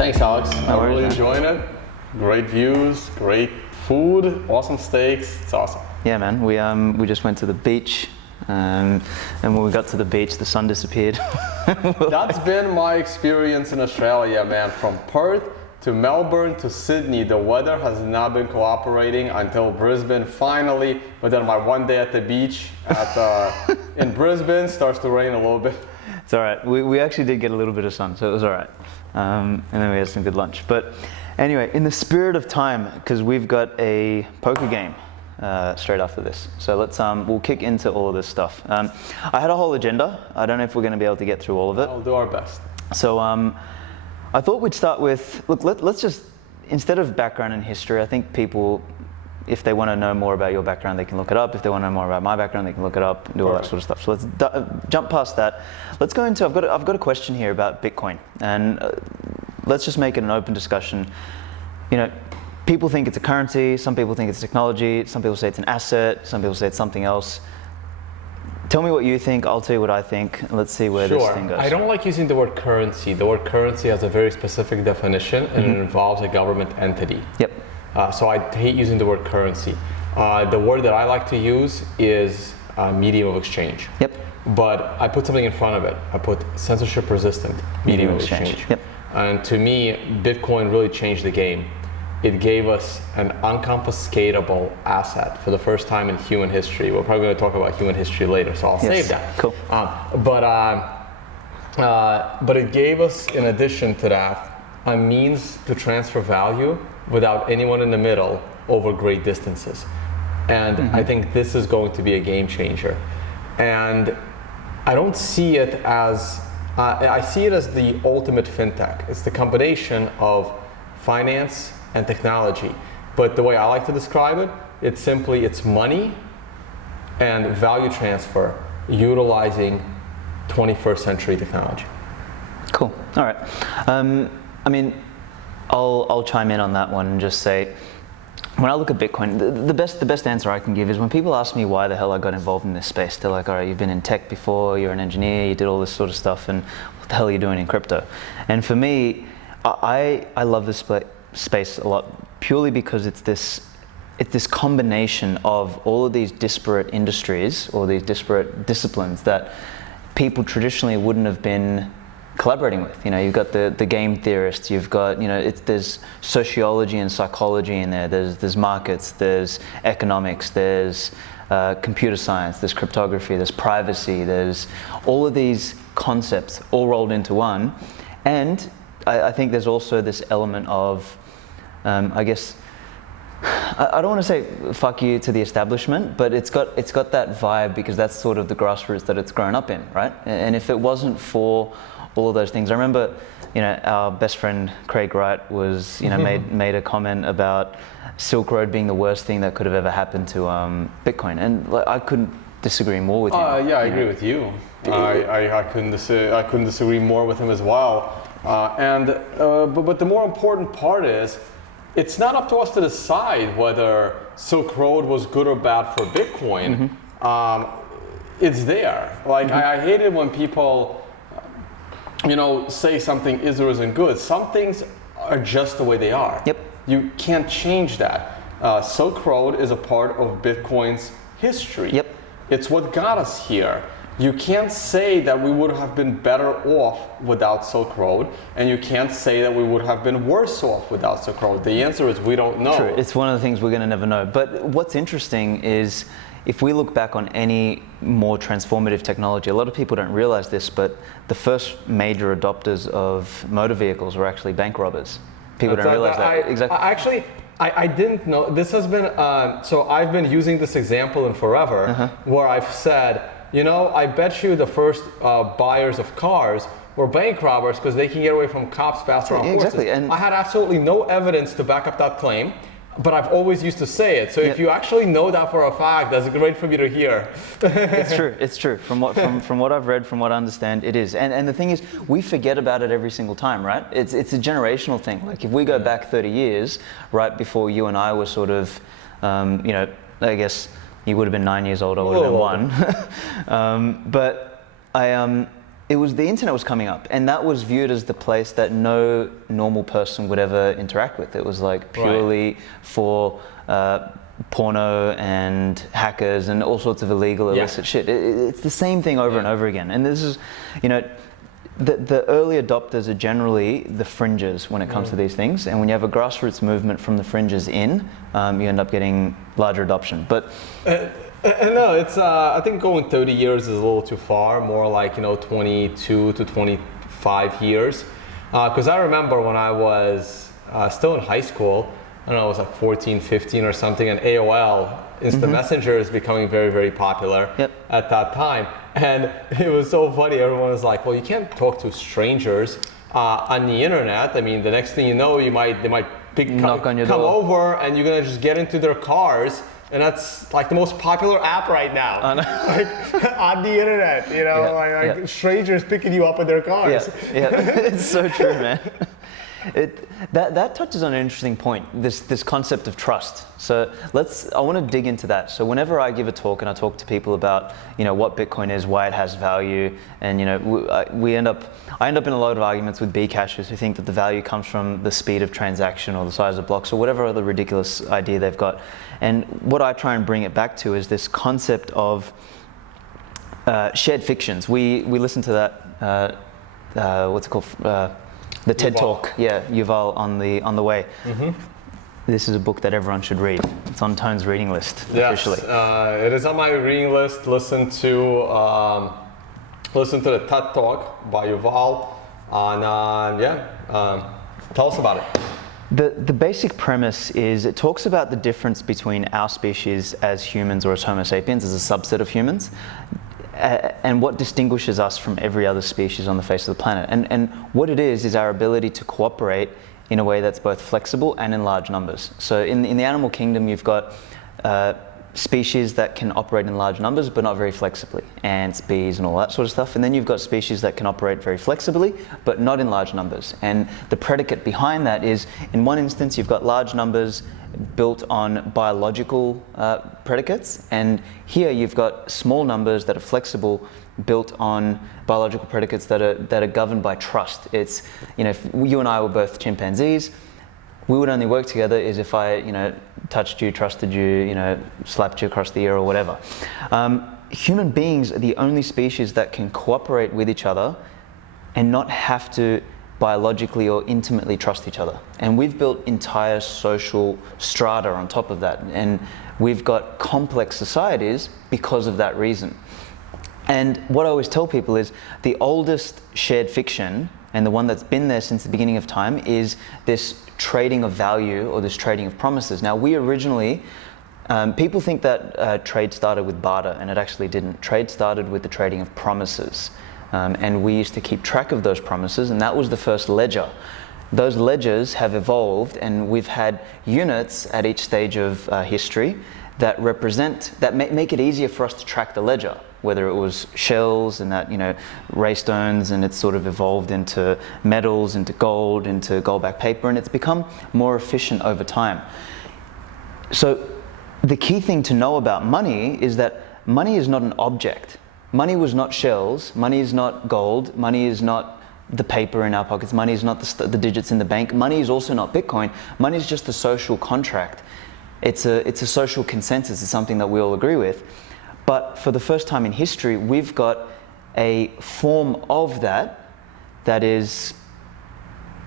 Thanks, Alex. I'm really man. enjoying it. Great views, great food, awesome steaks. It's awesome. Yeah, man. We just went to the beach, and when we got to the beach, the sun disappeared. That's been my experience in Australia, man. From Perth to Melbourne to Sydney, the weather has not been cooperating until Brisbane finally. But then my one day at the beach in Brisbane starts to rain a little bit. It's all right. We actually did get a little bit of sun, so it was all right. And then we had some good lunch. But anyway, in the spirit of time, because we've got a poker game straight after this, so we'll kick into all of this stuff. I had a whole agenda. I don't know if we're going to be able to get through all of it. I'll do our best. So I thought we'd start with, let's just, instead of background and history, I think people, if they want to know more about your background, they can look it up. If they want to know more about my background, they can look it up and do all that sort of stuff. So let's jump past that. Let's go into, I've got a question here about Bitcoin, and let's just make it an open discussion. You know, people think it's a currency, some people think it's technology, some people say it's an asset, some people say it's something else. Tell me what you think, I'll tell you what I think, and let's see where this thing goes. I don't like using the word currency. The word currency has a very specific definition, and it involves a government entity. Yep. So I hate using the word currency. The word that I like to use is medium of exchange. Yep. But I put something in front of it. I put censorship resistant medium of exchange. Yep. And to me, Bitcoin really changed the game. It gave us an unconfiscatable asset for the first time in human history. We're probably going to talk about human history later, so I'll save that. Cool. But it gave us, in addition to that, a means to transfer value without anyone in the middle over great distances. And I think this is going to be a game changer. And I don't see it as, I see it as the ultimate fintech. It's the combination of finance and technology. But the way I like to describe it, it's money and value transfer utilizing 21st century technology. Cool. All right. I mean, I'll chime in on that one and just say, when I look at Bitcoin, the best answer I can give is when people ask me why the hell I got involved in this space, they're like, all right, you've been in tech before, you're an engineer, you did all this sort of stuff, and what the hell are you doing in crypto? And for me, I love this space a lot purely because it's this combination of all of these disparate industries or these disparate disciplines that people traditionally wouldn't have been collaborating with. You know, you've got the game theorists, you've got, you know, there's sociology and psychology in there, there's markets, there's economics, there's computer science, there's cryptography, there's privacy, there's all of these concepts all rolled into one. And I think there's also this element of, I guess, I don't want to say fuck you to the establishment, but it's got that vibe because that's sort of the grassroots that it's grown up in, right? And if it wasn't for all of those things, I remember, you know, our best friend Craig Wright was, you know, made a comment about Silk Road being the worst thing that could have ever happened to Bitcoin, and like, I couldn't disagree more with him. Yeah, I agree with you. I couldn't disagree more with him as well. But the more important part is, it's not up to us to decide whether Silk Road was good or bad for Bitcoin. It's there. Like I hate it when people, you know, say something is or isn't good. Some things are just the way they are. Yep. You can't change that. Silk Road is a part of Bitcoin's history. Yep. It's what got us here. You can't say that we would have been better off without Silk Road, and you can't say that we would have been worse off without Silk Road. The answer is we don't know. True, it's one of the things we're going to never know. But what's interesting is, if we look back on any more transformative technology, a lot of people don't realize this, but the first major adopters of motor vehicles were actually bank robbers. People don't realize that. Exactly. I didn't know. This has been, so I've been using this example in Forever, where I've said, you know, I bet you the first buyers of cars were bank robbers because they can get away from cops faster on horses. Exactly. And I had absolutely no evidence to back up that claim, but I've always used to say it. So if you actually know that for a fact, that's great for me to hear. It's true. It's true. From what I've read, from what I understand, it is. And the thing is, we forget about it every single time, right? It's a generational thing. Like if we go back 30 years, right before you and I were sort of, you know, I guess you would have been 9 years old, I would have been 1. But it was the internet was coming up, and that was viewed as the place that no normal person would ever interact with. It was like purely for porno and hackers and all sorts of illegal, illicit shit. It's the same thing over and over again. And this is, the early adopters are generally the fringes when it comes to these things. And when you have a grassroots movement from the fringes in, you end up getting larger adoption. But no, it's I think going 30 years is a little too far. More like 22 to 25 years. Because I remember when I was still in high school, I don't know, I was like 14, 15 or something, and AOL, Instant Messenger, is becoming very, very popular at that time. And it was so funny. Everyone was like, well, you can't talk to strangers on the internet. I mean, the next thing you know, they might knock on your come door. over, and you're gonna just get into their cars. And that's like the most popular app right now, like on the internet. Strangers picking you up in their cars. Yeah, it's so true, man. That touches on an interesting point, this concept of trust. So I want to dig into that. So whenever I give a talk and I talk to people about what Bitcoin is, why it has value, and I end up in a lot of arguments with Bcashers who think that the value comes from the speed of transaction or the size of blocks or whatever other ridiculous idea they've got. And what I try and bring it back to is this concept of shared fictions. We listened to that what's it called? The TED Talk, Yuval on the way. This is a book that everyone should read. It's on Tone's reading list officially. It is on my reading list. Listen to the TED Talk by Yuval. Tell us about it. The basic premise is it talks about the difference between our species as humans or as Homo sapiens, as a subset of humans, and what distinguishes us from every other species on the face of the planet. And what it is our ability to cooperate in a way that's both flexible and in large numbers. So in the animal kingdom, you've got species that can operate in large numbers but not very flexibly, ants, bees, and all that sort of stuff. And then you've got species that can operate very flexibly but not in large numbers. And the predicate behind that is, in one instance, you've got large numbers built on biological predicates, and here you've got small numbers that are flexible, built on biological predicates that are governed by trust. It's, if you and I were both chimpanzees, we would only work together is if I, touched you, trusted you, slapped you across the ear or whatever. Human beings are the only species that can cooperate with each other and not have to biologically or intimately trust each other. And we've built entire social strata on top of that. And we've got complex societies because of that reason. And what I always tell people is the oldest shared fiction, and the one that's been there since the beginning of time, is this trading of value or this trading of promises. Now, we originally, people think that trade started with barter, and it actually didn't. Trade started with the trading of promises. And we used to keep track of those promises, and that was the first ledger. Those ledgers have evolved, and we've had units at each stage of history that make it easier for us to track the ledger, whether it was shells and that, ray stones, and it's sort of evolved into metals, into gold-backed paper, and it's become more efficient over time. So the key thing to know about money is that money is not an object. Money was not shells, money is not gold, money is not the paper in our pockets, money is not the digits in the bank, money is also not Bitcoin. Money is just a social contract. It's a social consensus, it's something that we all agree with. But for the first time in history, we've got a form of that is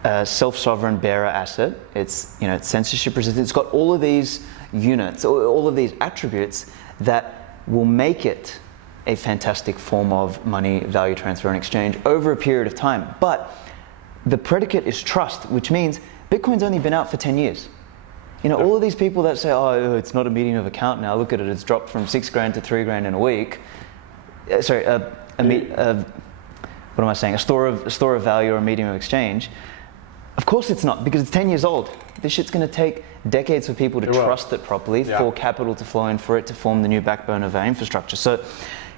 a self-sovereign bearer asset. It's censorship resistant. It's got all of these units, all of these attributes that will make it a fantastic form of money, value transfer, and exchange over a period of time. But the predicate is trust, which means Bitcoin's only been out for 10 years. All of these people that say, oh, it's not a medium of account now, look at it, it's dropped from $6,000 to $3,000 in a week. Sorry, what am I saying? A store of value or a medium of exchange. Of course it's not, because it's 10 years old. This shit's going to take decades for people to trust it properly, for capital to flow in, for it to form the new backbone of our infrastructure. So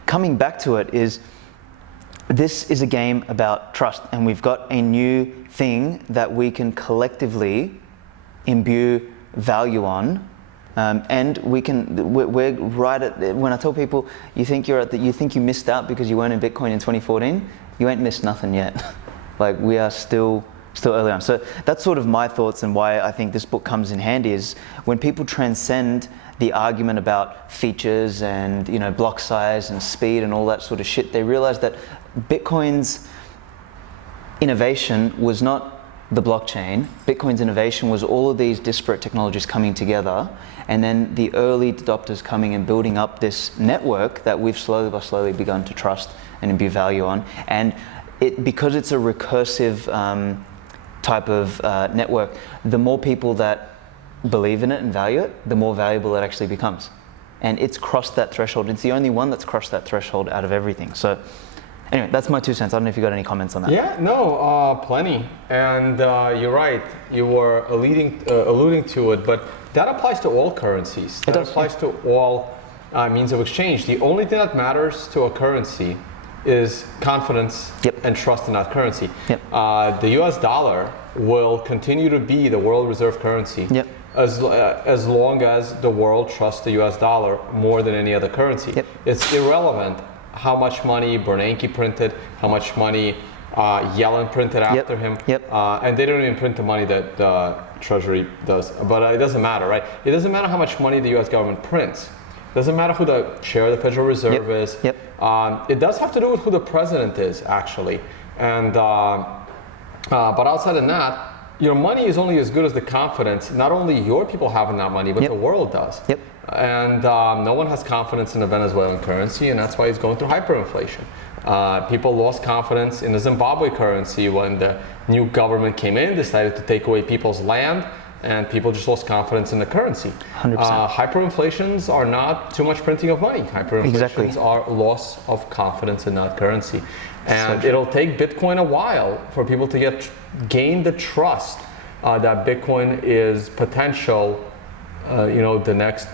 coming back to it is, this is a game about trust, and we've got a new thing that we can collectively imbue value on, and we're right at, when I tell people you think you missed out because you weren't in Bitcoin in 2014, you ain't missed nothing yet. Like, we are still early on. So that's sort of my thoughts, and why I think this book comes in handy is when people transcend the argument about features and, you know, block size and speed and all that sort of shit, they realize that Bitcoin's innovation was not the blockchain. Bitcoin's innovation was all of these disparate technologies coming together, and then the early adopters coming and building up this network that we've slowly by slowly begun to trust and imbue value on. And because it's a recursive type of network, the more people that believe in it and value it, the more valuable it actually becomes. And it's crossed that threshold. It's the only one that's crossed that threshold out of everything. So anyway, that's my 2 cents. I don't know if you got any comments on that. Yeah, no, plenty. And you're right. You were alluding to it, but that applies to all currencies. That applies to all means of exchange. The only thing that matters to a currency is confidence and trust in that currency. The US dollar will continue to be the world reserve currency as long as the world trusts the US dollar more than any other currency. It's irrelevant how much money Bernanke printed, how much money Yellen printed after him, and they don't even print the money that the Treasury does, but it doesn't matter, right? It doesn't matter how much money the US government prints. It doesn't matter who the chair of the Federal Reserve is. It does have to do with who the president is, actually. And but outside of that, your money is only as good as the confidence not only your people have in that money, but the world does. And no one has confidence in the Venezuelan currency, and that's why it's going through hyperinflation. People lost confidence in the Zimbabwe currency when the new government came in, decided to take away people's land, and people just lost confidence in the currency. 100%. Hyperinflations are not too much printing of money. Hyperinflations are loss of confidence in that currency. And it'll take Bitcoin a while for people to gain the trust that Bitcoin is potential, the next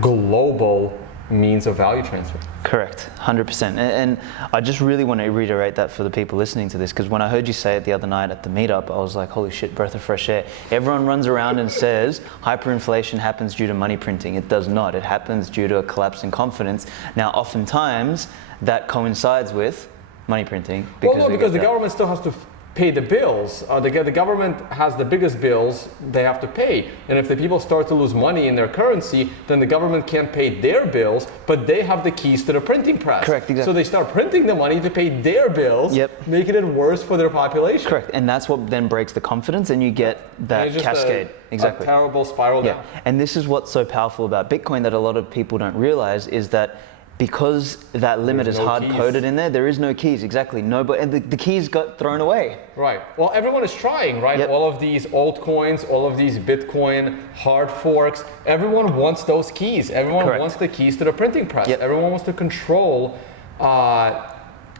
global means of value transfer. Correct, 100%. And I just really want to reiterate that for the people listening to this, because when I heard you say it the other night at the meetup, I was like, holy shit, breath of fresh air. Everyone runs around and says hyperinflation happens due to money printing. It does not. It happens due to a collapse in confidence. Now, oftentimes, that coincides with money printing. Because the government still has to pay the bills. The government has the biggest bills they have to pay. And if the people start to lose money in their currency, then the government can't pay their bills, but they have the keys to the printing press. Correct, exactly. So they start printing the money to pay their bills, making it worse for their population. Correct, and that's what then breaks the confidence, and you get that cascade. A terrible spiral down. And this is what's so powerful about Bitcoin that a lot of people don't realize is that because that limit is hard-coded in there, there is no keys, exactly. And the keys got thrown away. Right. Well, everyone is trying, right? All of these altcoins, all of these Bitcoin hard forks, everyone wants those keys. Everyone wants the keys to the printing press. Everyone wants to control the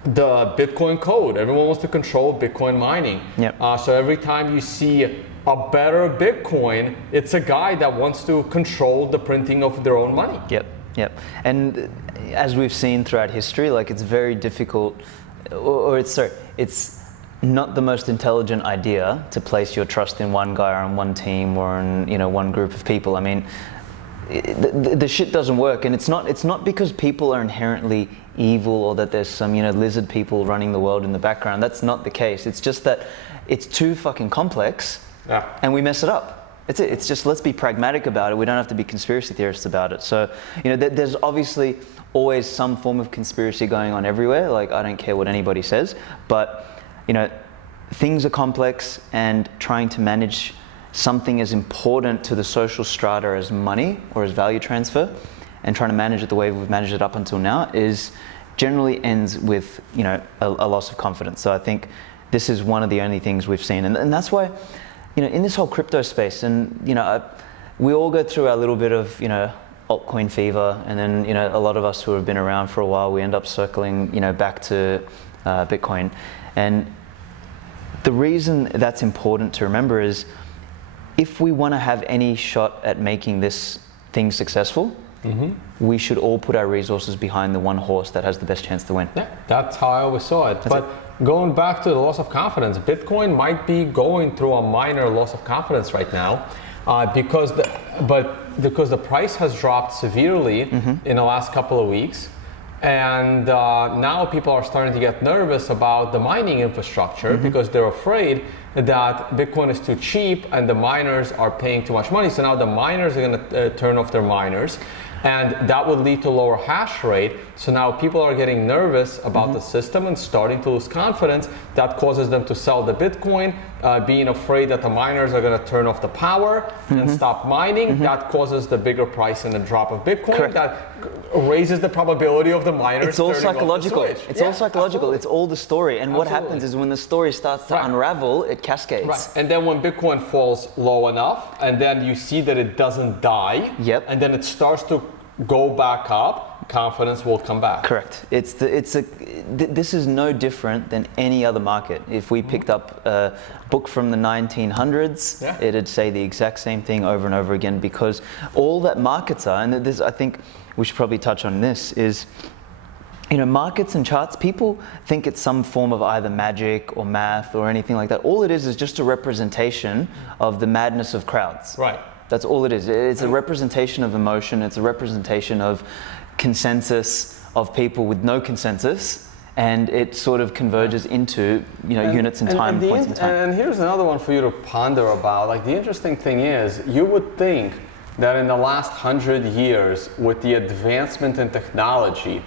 Bitcoin code. Everyone wants to control Bitcoin mining. So every time you see a better Bitcoin, it's a guy that wants to control the printing of their own money. And as we've seen throughout history, like, it's very difficult, it's not the most intelligent idea to place your trust in one guy or on one team or in one group of people. I mean, the shit doesn't work, and it's not because people are inherently evil or that there's some lizard people running the world in the background. That's not the case. It's just that it's too fucking complex, and we mess it up. It's just, let's be pragmatic about it. We don't have to be conspiracy theorists about it. So, there's obviously always some form of conspiracy going on everywhere. Like, I don't care what anybody says, but, things are complex, and trying to manage something as important to the social strata as money or as value transfer, and trying to manage it the way we've managed it up until now, is generally ends with, a loss of confidence. So I think this is one of the only things we've seen. And that's why, in this whole crypto space, and we all go through our little bit of altcoin fever, and then a lot of us who have been around for a while, we end up circling back to Bitcoin. And the reason that's important to remember is, if we want to have any shot at making this thing successful, we should all put our resources behind the one horse that has the best chance to win. That's how I always saw it. Going back to the loss of confidence, Bitcoin might be going through a minor loss of confidence right now, because the price has dropped severely in the last couple of weeks. And now people are starting to get nervous about the mining infrastructure because they're afraid that Bitcoin is too cheap and the miners are paying too much money. So now the miners are going to turn off their miners, and that would lead to lower hash rate. So now people are getting nervous about the system and starting to lose confidence. That causes them to sell the Bitcoin, being afraid that the miners are going to turn off the power and stop mining. That causes the bigger price and the drop of Bitcoin. Correct. That raises the probability of the miners It's all turning off the psychological. switch. It's Yeah, all psychological. absolutely. It's all the story. And what Absolutely. happens is when the story starts to Right. unravel, it cascades. Right. And then when Bitcoin falls low enough, and then you see that it doesn't die, Yep. and then it starts to go back up, confidence will come back. Correct. This is no different than any other market. If we picked up a book from the 1900s, Yeah. it'd say the exact same thing over and over again, because all that markets are, and this, I think we should probably touch on this, is, you know, markets and charts, people think it's some form of either magic or math or anything like that. All it is just a representation of the madness of crowds. Right. That's all it is. It's a representation of emotion. It's a representation of consensus of people with no consensus, and it sort of converges into, you know, units in time, points in time. And here's another one for you to ponder about. Like, the interesting thing is, you would think that in the last 100 years, with the advancement in technology,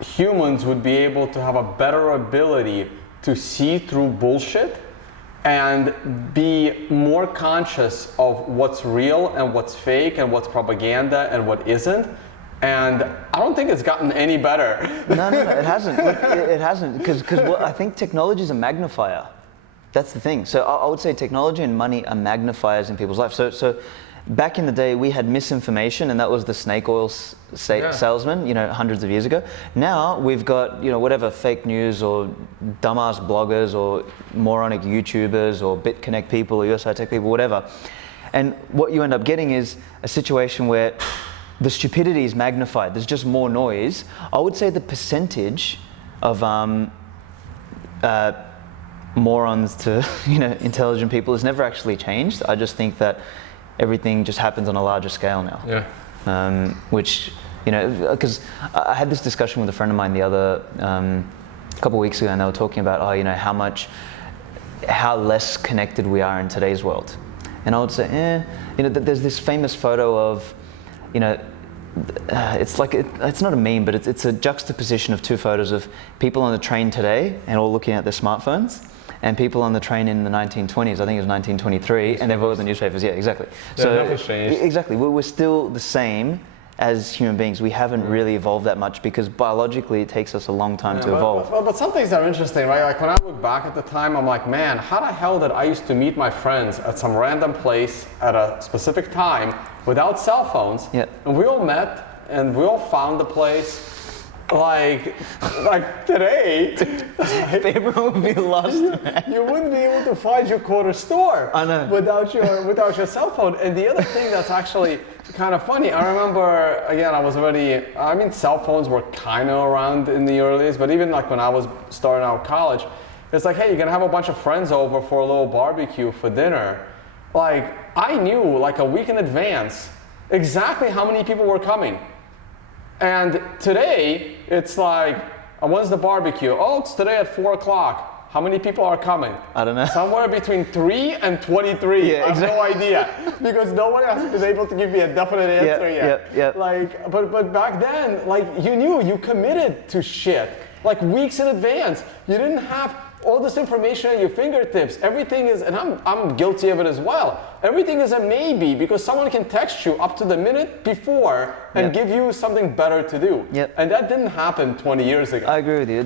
humans would be able to have a better ability to see through bullshit and be more conscious of what's real and what's fake and what's propaganda and what isn't. And I don't think it's gotten any better. No, it hasn't. It hasn't, because I think technology is a magnifier. That's the thing. So I would say technology and money are magnifiers in people's lives. So back in the day, we had misinformation, and that was the snake oil salesman, you know, hundreds of years ago. Now we've got, you know, whatever, fake news or dumbass bloggers or moronic YouTubers or BitConnect people or USI Tech people, whatever. And what you end up getting is a situation where the stupidity is magnified. There's just more noise. I would say the percentage of morons to, you know, intelligent people has never actually changed. I just think that everything just happens on a larger scale now. Yeah. Which, you know, because I had this discussion with a friend of mine the other couple of weeks ago, and they were talking about, you know, how less connected we are in today's world. And I would say, you know, there's this famous photo of, you know, it's like it's not a meme, but it's a juxtaposition of two photos of people on the train today and all looking at their smartphones, and people on the train in the 1920s. I think it was 1923, and they've all got the newspapers. Yeah, exactly. So nothing's changed. Exactly, we're still the same as human beings. We haven't really evolved that much because biologically it takes us a long time to evolve. But some things are interesting, right? Like, when I look back at the time, I'm like, man, how the hell did I used to meet my friends at some random place at a specific time without cell phones? Yeah. And we all met and we all found the place. Like today, Everyone would be lost, man. you wouldn't be able to find your corner store I know. without your cell phone. And the other thing that's actually kind of funny, I remember, again, cell phones were kind of around in the earliest, but even like when I was starting out college, it's like, hey, you're gonna have a bunch of friends over for a little barbecue for dinner. Like, I knew like a week in advance exactly how many people were coming. And today, it's like, when's the barbecue? Oh, it's today at 4 o'clock. How many people are coming? I don't know. Somewhere between 3 and 23. Yeah, I have no idea, because no one has been able to give me a definite answer yet. Yeah. Like, but back then, like, you knew, you committed to shit, like weeks in advance. You didn't have all this information at your fingertips. Everything is, and I'm guilty of it as well. Everything is a maybe, because someone can text you up to the minute before and give you something better to do. Yep. And that didn't happen 20 years ago. I agree with you.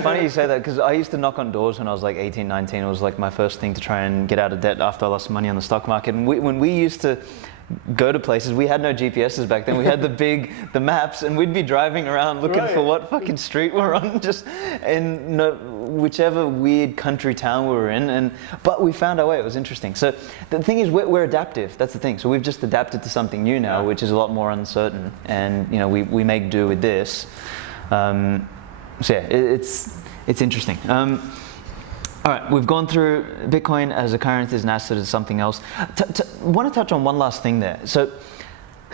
Funny you say that, because I used to knock on doors when I was like 18, 19. It was like my first thing to try and get out of debt after I lost money on the stock market. And when we used to go to places, we had no GPSs back then. We had the maps, and we'd be driving around looking for what fucking street we're on, just in whichever weird country town we were in. But we found our way. It was interesting. So the thing is, we're adaptive. That's the thing. So we've just adapted to something new now, which is a lot more uncertain, and you know, we make do with this. So yeah, it's interesting. All right, we've gone through Bitcoin as a currency, as an asset, as something else. Want to touch on one last thing there. So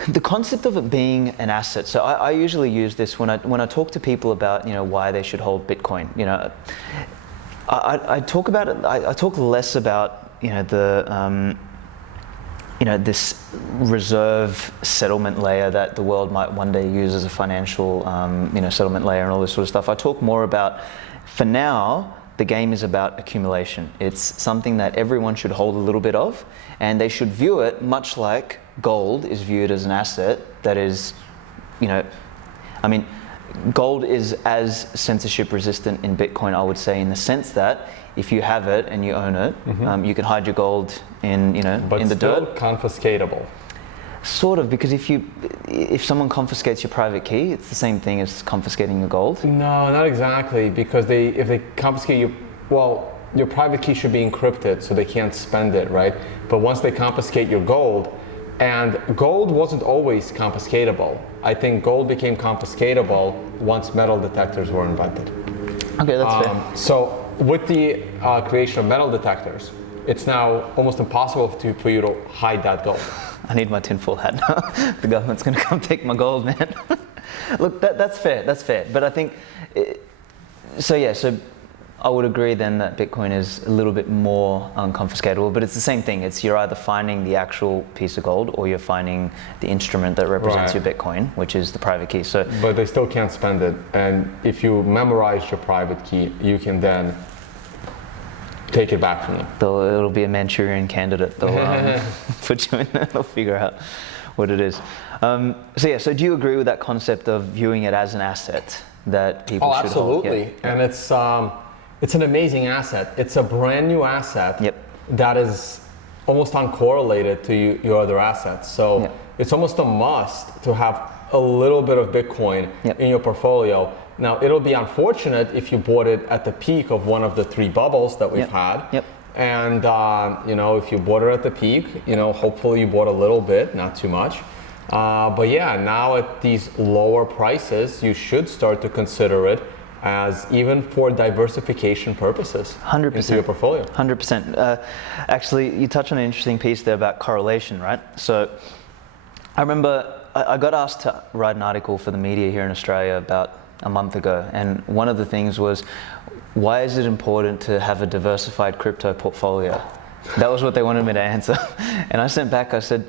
The concept of it being an asset. So I usually use this when I talk to people about why they should hold Bitcoin. I talk about it. I talk less about the this reserve settlement layer that the world might one day use as a financial settlement layer and all this sort of stuff. I talk more about, for now, the game is about accumulation. It's something that everyone should hold a little bit of, and they should view it much like gold is viewed as an asset that is, gold is as censorship resistant in Bitcoin, I would say, in the sense that if you have it and you own it, you can hide your gold in the dirt. But still confiscatable. Sort of, because if someone confiscates your private key, it's the same thing as confiscating your gold. No, not exactly, because if they confiscate your private key should be encrypted so they can't spend it, right? But once they confiscate your gold, and gold wasn't always confiscatable. I think gold became confiscatable once metal detectors were invented. Okay, that's fair. So with the creation of metal detectors, it's now almost impossible for you to hide that gold. I need my tinfoil hat now. The government's going to come take my gold, man. Look, that's fair. That's fair. But I think, so I would agree then that Bitcoin is a little bit more unconfiscatable, but it's the same thing. It's you're either finding the actual piece of gold or you're finding the instrument that represents your Bitcoin, which is the private key. So, but they still can't spend it. And if you memorize your private key, you can then take it back from them. It'll be a Manchurian candidate. They'll put you in there. They'll figure out what it is. So do you agree with that concept of viewing it as an asset that people should hold? Absolutely. And it's an amazing asset. It's a brand new asset that is almost uncorrelated to your other assets. So it's almost a must to have a little bit of Bitcoin in your portfolio. Now, it'll be unfortunate if you bought it at the peak of one of the three bubbles that we've had. And, if you bought it at the peak, hopefully you bought a little bit, not too much. But now at these lower prices, you should start to consider it as even for diversification purposes 100%. into your portfolio. 100%. Actually, you touched on an interesting piece there about correlation, right? So I remember I got asked to write an article for the media here in Australia about a month ago, and one of the things was, why is it important to have a diversified crypto portfolio? That was what they wanted me to answer. And I sent back, I said,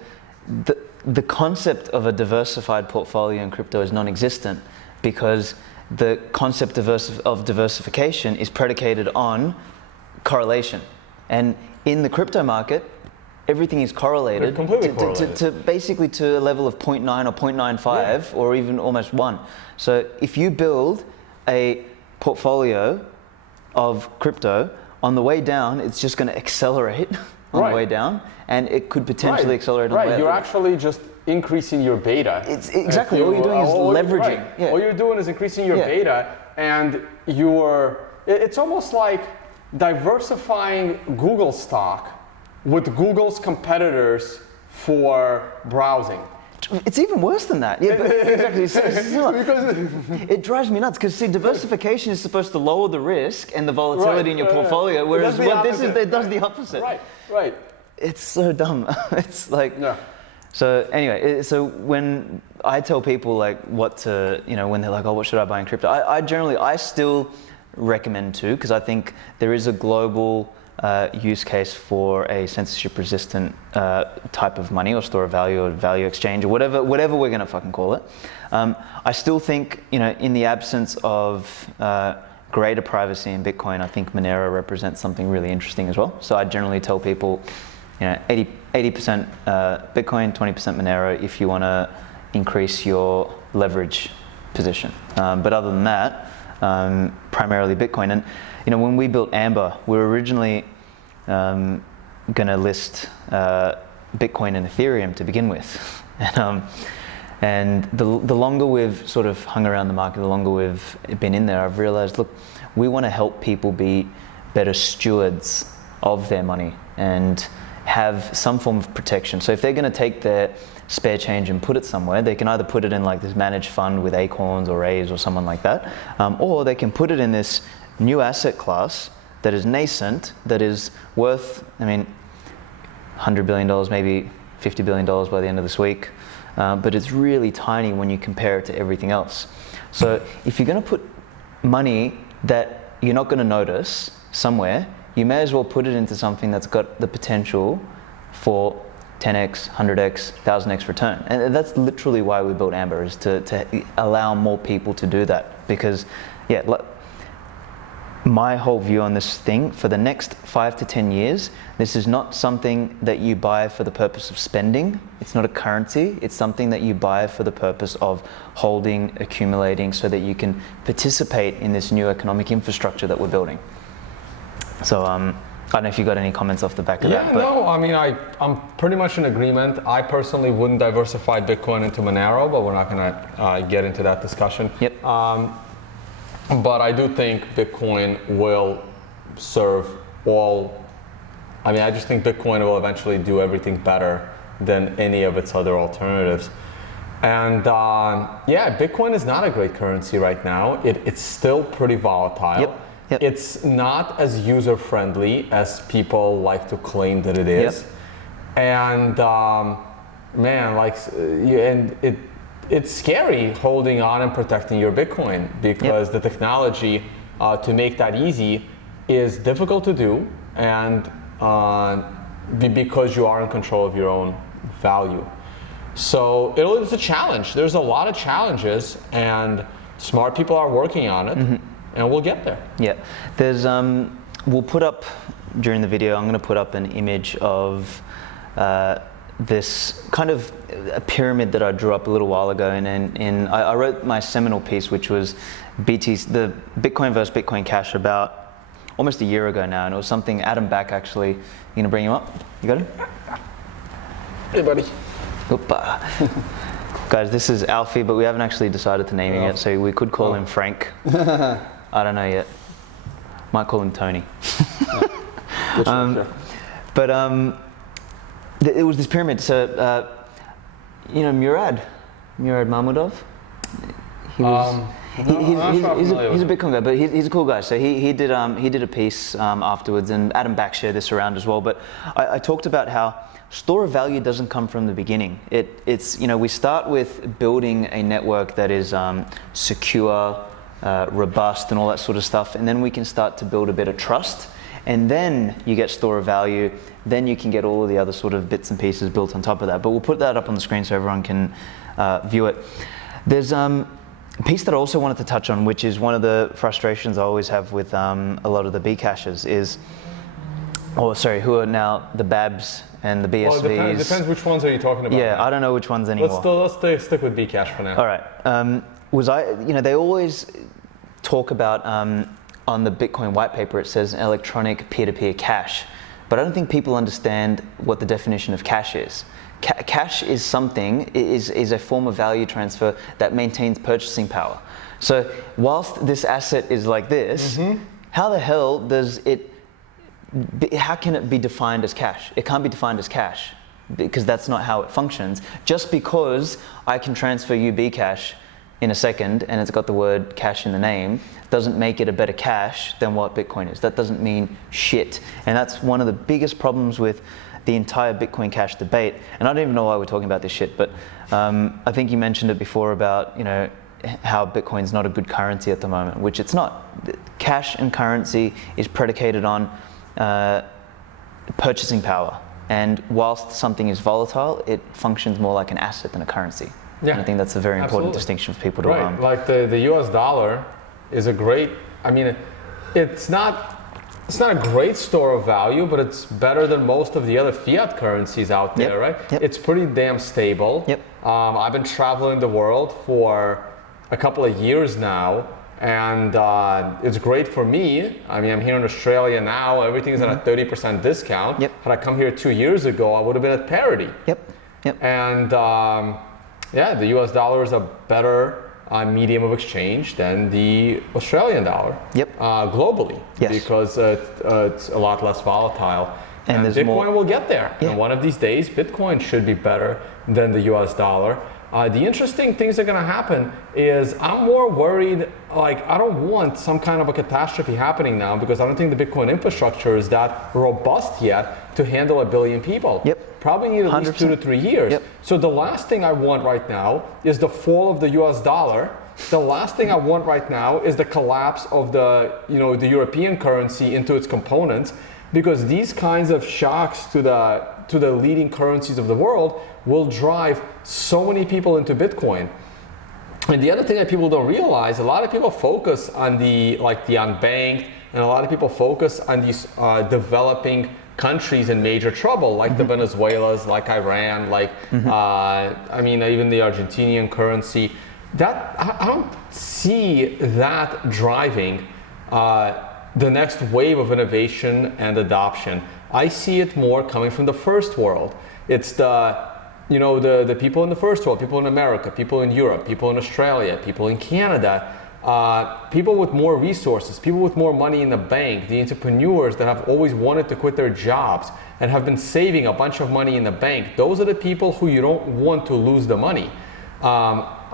the concept of a diversified portfolio in crypto is non-existent, because the concept of diversification is predicated on correlation. And in the crypto market, everything is correlated, to basically to a level of 0.9 or 0.95 or even almost 1. So if you build a portfolio of crypto, on the way down, it's just going to accelerate on the way down, and it could potentially accelerate on the way up. You're actually just increasing your beta. It's exactly all you're doing is leveraging. All you're doing is increasing your beta, and it's almost like diversifying Google stock with Google's competitors for browsing. It's even worse than that. Yeah, but exactly. It drives me nuts because diversification is supposed to lower the risk and the volatility in your portfolio, whereas it does the opposite. Right. It's so dumb. It's like. Yeah. So anyway, so when I tell people like what to, when they're like, oh, what should I buy in crypto? I still recommend to, because I think there is a global use case for a censorship-resistant type of money or store of value or value exchange or whatever we're going to fucking call it. I still think, in the absence of greater privacy in Bitcoin, I think Monero represents something really interesting as well. So I generally tell people, 80% Bitcoin, 20% Monero if you want to increase your leverage position. But other than that, primarily Bitcoin. And when we built Amber, we were originally going to list Bitcoin and Ethereum to begin with. And the longer we've sort of hung around the market, the longer we've been in there, I've realized, look, we want to help people be better stewards of their money and have some form of protection. So if they're going to take their spare change and put it somewhere, they can either put it in like this managed fund with Acorns or Rays or someone like that, or they can put it in this new asset class that is nascent, that is worth, $100 billion, maybe $50 billion by the end of this week. but it's really tiny when you compare it to everything else. So if you're going to put money that you're not going to notice somewhere, you may as well put it into something that's got the potential for 10x, 100x, 1000x return. And that's literally why we built Amber, is to allow more people to do that. Because, yeah, my whole view on this thing, for the next 5 to 10 years, this is not something that you buy for the purpose of spending. It's not a currency. It's something that you buy for the purpose of holding, accumulating, so that you can participate in this new economic infrastructure that we're building. So I don't know if you got any comments off the back of that. Yeah, no, I mean, I'm pretty much in agreement. I personally wouldn't diversify Bitcoin into Monero, but we're not going to get into that discussion. Yep. But I do think Bitcoin will serve all. I mean, I just think Bitcoin will eventually do everything better than any of its other alternatives. And yeah, Bitcoin is not a great currency right now. It's still pretty volatile. Yep. Yep. It's not as user-friendly as people like to claim that it is. Yep. And man, like, it's scary holding on and protecting your Bitcoin, because the technology to make that easy is difficult to do, and because you are in control of your own value. So it's a challenge. There's a lot of challenges, and smart people are working on it, and we'll get there. Yeah, there's we'll put up during the video, I'm going to put up an image of this kind of a pyramid that I drew up a little while ago, and I wrote my seminal piece, which was the Bitcoin versus Bitcoin Cash, about almost a year ago now, and it was something Adam Back actually. You gonna bring him up? You got him? Hey, buddy. Oopa. Guys, this is Alfie, but we haven't actually decided to name him yet, so we could call him Frank. I don't know yet. Might call him Tony. But it was this pyramid. So, you know, Murad Mahmudov. He's a Bitcoin guy, but he's a cool guy. So he did a piece afterwards, and Adam Back shared this around as well. But I talked about how store of value doesn't come from the beginning. It's you know, we start with building a network that is secure, robust, and all that sort of stuff, and then we can start to build a bit of trust. And then you get store of value, then you can get all of the other sort of bits and pieces built on top of that. But we'll put that up on the screen so everyone can view it. There's a piece that I also wanted to touch on, which is one of the frustrations I always have with a lot of the Bcashers is, who are now the Babs and the BSVs. Well, it depends which ones are you talking about. Yeah, I don't know which ones anymore. Let's stick with Bcash for now. All right. They always talk about, on the Bitcoin white paper, it says electronic peer-to-peer cash. But I don't think people understand what the definition of cash is. Cash is a form of value transfer that maintains purchasing power. So whilst this asset is like this, how the hell does it, how can it be defined as cash? It can't be defined as cash, because that's not how it functions. Just because I can transfer you Bcash in a second and it's got the word cash in the name doesn't make it a better cash than what Bitcoin is. That doesn't mean shit. And that's one of the biggest problems with the entire Bitcoin Cash debate. And I don't even know why we're talking about this shit, but I think you mentioned it before about, you know, how Bitcoin's not a good currency at the moment, which it's not. Cash and currency is predicated on purchasing power. And whilst something is volatile, it functions more like an asset than a currency. Yeah, and I think that's a very important distinction for people to Right, like the US dollar is a great, I mean, it's not a great store of value, but it's better than most of the other fiat currencies out there, right? Yep. It's pretty damn stable. Yep. I've been traveling the world for a couple of years now, and it's great for me. I mean, I'm here in Australia now, everything is at a 30% discount. Yep. Had I come here 2 years ago, I would have been at parity. Yep. And yeah, the US dollar is a better medium of exchange than the Australian dollar. Yep. Globally. Yes. Because it's a lot less volatile. And there's Bitcoin more, will get there. Yeah. And one of these days, Bitcoin should be better than the US dollar. The interesting things that are going to happen is I'm more worried, like I don't want some kind of a catastrophe happening now because I don't think the Bitcoin infrastructure is that robust yet to handle 1 billion people. Yep. Probably need at least 100%. 2 to 3 years. Yep. So the last thing I want right now is the fall of the US dollar. The last thing I want right now is the collapse of the European currency into its components, because these kinds of shocks to the leading currencies of the world will drive so many people into Bitcoin. And the other thing that people don't realize, a lot of people focus on the unbanked, and a lot of people focus on these developing countries in major trouble, like the Venezuelas, like Iran, like even the Argentinian currency. That I don't see that driving the next wave of innovation and adoption. I see it more coming from the first world. It's the people in the first world, people in America, people in Europe, people in Australia, people in Canada, people with more resources, people with more money in the bank, the entrepreneurs that have always wanted to quit their jobs and have been saving a bunch of money in the bank. Those are the people who you don't want to lose the money.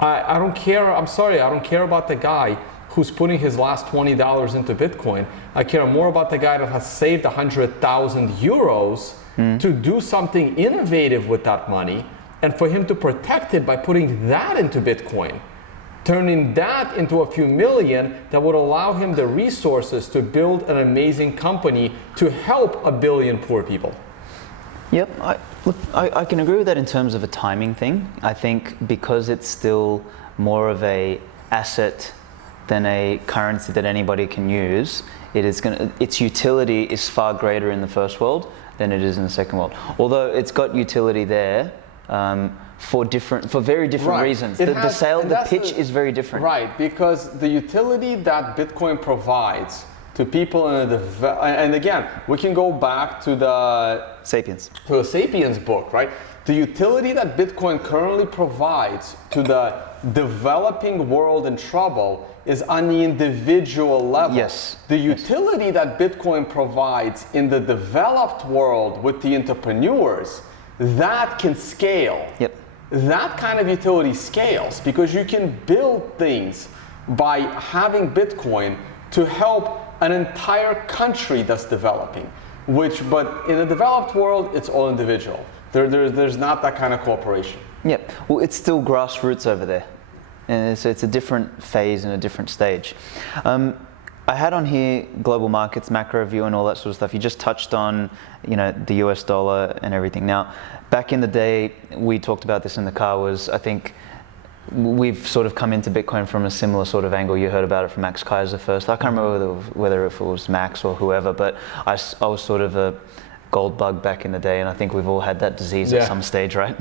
I don't care, I'm sorry, I don't care about the guy who's putting his last $20 into Bitcoin. I care more about the guy that has saved 100,000 euros to do something innovative with that money, and for him to protect it by putting that into Bitcoin, turning that into a few million that would allow him the resources to build an amazing company to help 1 billion poor people. Yep, I can agree with that in terms of a timing thing. I think because it's still more of a asset than a currency that anybody can use, its utility is far greater in the first world than it is in the second world. Although it's got utility there for very different reasons. The pitch is very different. Right, because the utility that Bitcoin provides to people and again, we can go back to the Sapiens book, right? The utility that Bitcoin currently provides to the developing world in trouble is on the individual level. Yes. The utility that Bitcoin provides in the developed world with the entrepreneurs, that can scale. Yep. That kind of utility scales because you can build things by having Bitcoin to help an entire country that's developing, but in a developed world, it's all individual. There's not that kind of cooperation. Yep. Well, it's still grassroots over there, and so it's a different phase and a different stage. I had on here global markets, macro view, and all that sort of stuff. You just touched on, the US dollar and everything. Now, back in the day, we talked about this in the car. I think we've sort of come into Bitcoin from a similar sort of angle. You heard about it from Max Kaiser first. I can't remember whether it was Max or whoever, but I was sort of a gold bug back in the day, and I think we've all had that disease at some stage, right?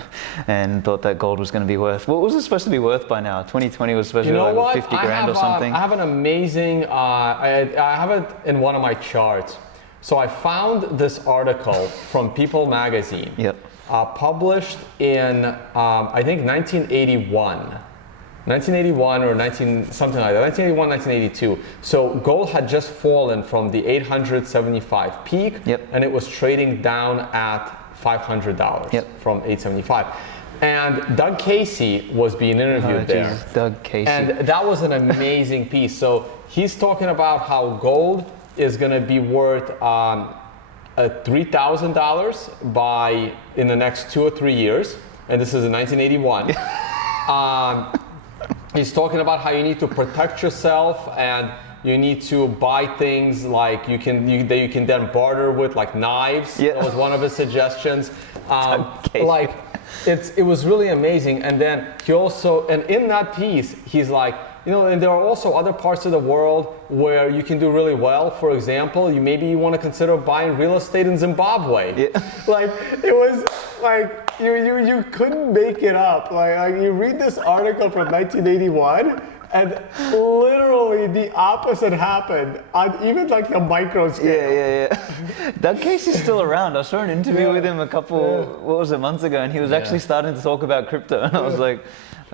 And thought that gold was going to be worth. What was it supposed to be worth by now? 2020 was supposed to be like 50 grand or something. I have an amazing, I have it in one of my charts. So I found this article from People magazine. Yep. Published in, I think 1981 or something like that, 1981, 1982. So gold had just fallen from the 875 peak, and it was trading down at $500 from 875. And Doug Casey was being interviewed there. Doug Casey. And that was an amazing piece. So he's talking about how gold is going to be worth $3,000 in the next 2 or 3 years, and this is in 1981. He's talking about how you need to protect yourself and you need to buy things like that you can then barter with, like knives. That was one of his suggestions. It was really amazing. And then he also, and in that piece, he's like, and there are also other parts of the world where you can do really well. For example, maybe you want to consider buying real estate in Zimbabwe. It was like you couldn't make it up. Like you read this article from 1981, and literally the opposite happened on even like the micro scale. Yeah. Doug Casey's still around. I saw an interview with him a couple, months ago, and he was actually starting to talk about crypto, and I was like,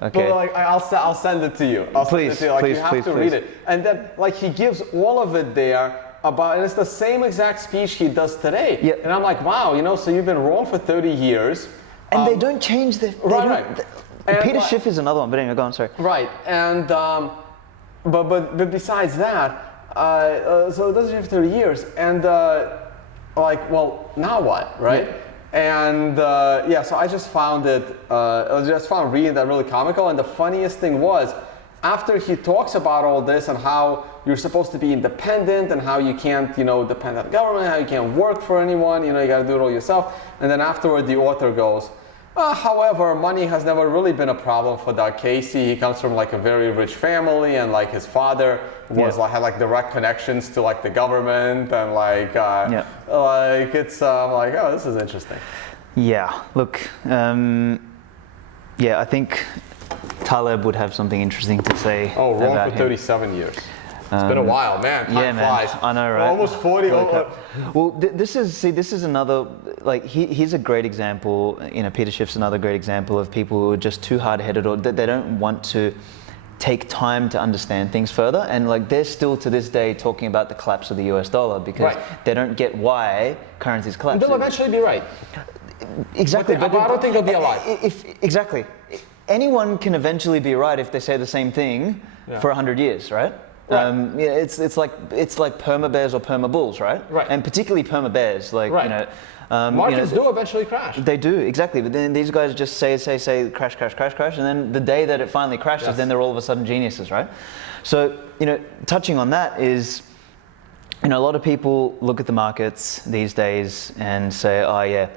okay. But I'll send it to you. Please, you have to read it. And then he gives all of it there and it's the same exact speech he does today. Yeah. And I'm like, wow, so you've been wrong for 30 years. And they don't change And Peter Schiff is another one, but anyway, go on, sorry. Right, and but besides that, so it doesn't have 30 years, and like, well, now what, right? Yeah. And yeah, so I just found reading that really comical. And the funniest thing was, after he talks about all this and how you're supposed to be independent and how you can't, depend on the government, how you can't work for anyone, you got to do it all yourself. And then afterward, the author goes, however, money has never really been a problem for Doug Casey. He comes from like a very rich family, and like his father had like direct connections to like the government, and like it's like, oh, this is interesting. Yeah, look, yeah, I think Taleb would have something interesting to say. Oh, wrong about for him. 37 years. It's been a while, man. Time flies. I know, right? Almost 40. Well, this is another, like, he's a great example. Peter Schiff's another great example of people who are just too hard-headed, or they don't want to take time to understand things further. And like, they're still to this day talking about the collapse of the US dollar because they don't get why currencies collapse. They'll eventually be right. Exactly. But I don't think they'll be alive. Exactly. Anyone can eventually be right if they say the same thing for 100 years, right? Right. It's like perma bears or perma bulls, right? Right. And particularly perma bears, like markets do eventually crash. They do, exactly. But then these guys just say crash, and then the day that it finally crashes, then they're all of a sudden geniuses, right? So touching on that is, a lot of people look at the markets these days and say, oh yeah.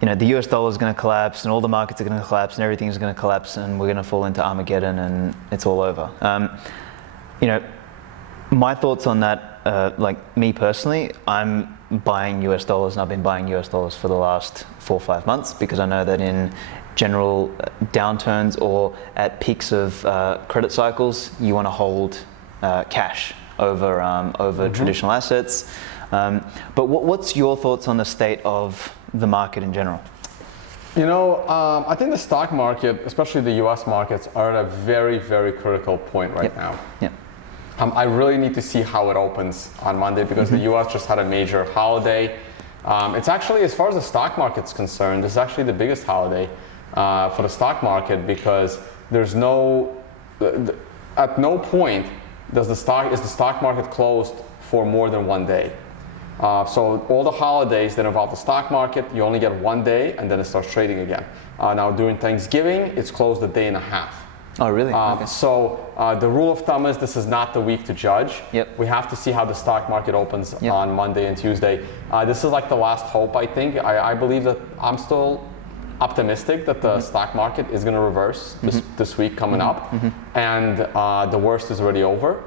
The US dollar is going to collapse, and all the markets are going to collapse, and everything is going to collapse, and we're going to fall into Armageddon, and it's all over. My thoughts on that, like me personally, I'm buying US dollars, and I've been buying US dollars for the last 4 or 5 months, because I know that in general downturns or at peaks of credit cycles, you want to hold cash over traditional assets. But what's your thoughts on the state of the market in general? I think the stock market, especially the US markets, are at a very, very critical point right now. Yeah. I really need to see how it opens on Monday, because the US just had a major holiday. It's actually, as far as the stock market's concerned, this is actually the biggest holiday for the stock market, because there's at no point is the stock market closed for more than 1 day. So all the holidays that involve the stock market, you only get 1 day, and then it starts trading again. Now during Thanksgiving, it's closed a day and a half. Oh, really? Okay. So the rule of thumb is this is not the week to judge. Yep. We have to see how the stock market opens on Monday and Tuesday. This is like the last hope, I think. I believe that I'm still optimistic that the stock market is going to reverse this week coming up, and the worst is already over.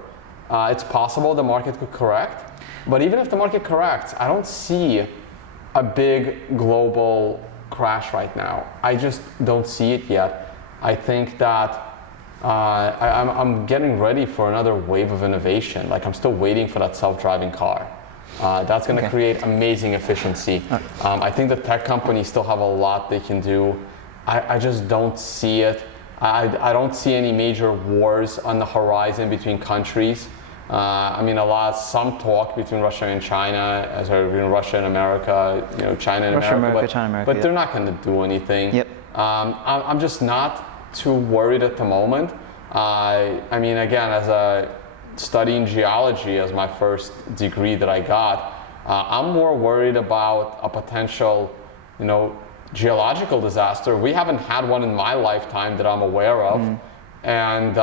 It's possible the market could correct. But even if the market corrects, I don't see a big global crash right now. I just don't see it yet. I think that I'm getting ready for another wave of innovation. Like, I'm still waiting for that self-driving car. That's going to create amazing efficiency. I think the tech companies still have a lot they can do. I just don't see it. I don't see any major wars on the horizon between countries. Some talk between Russia and China, between Russia and America, China and America, but they're not going to do anything. Yep. I'm just not too worried at the moment. Again, as studying geology as my first degree that I got, I'm more worried about a potential, geological disaster. We haven't had one in my lifetime that I'm aware of. And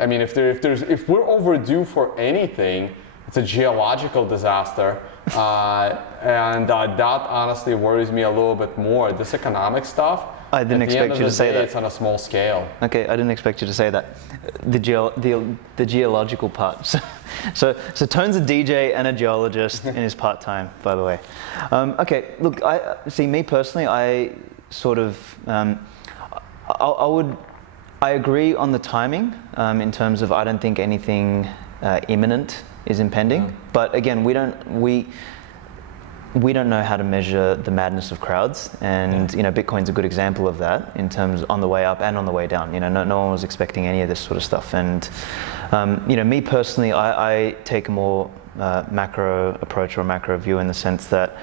if we're overdue for anything, it's a geological disaster, and that honestly worries me a little bit more. This economic stuff, I didn't expect you to say that. It's on a small scale. Okay, I didn't expect you to say that. The geological part. So Tone's a DJ and a geologist in his part-time, by the way. Okay, look, me personally, I sort of, I agree on the timing in terms of I don't think anything imminent is impending. But again, we don't know how to measure the madness of crowds, and Bitcoin's a good example of that in terms on the way up and on the way down. No one was expecting any of this sort of stuff. And me personally, I take a more macro approach or a macro view in the sense that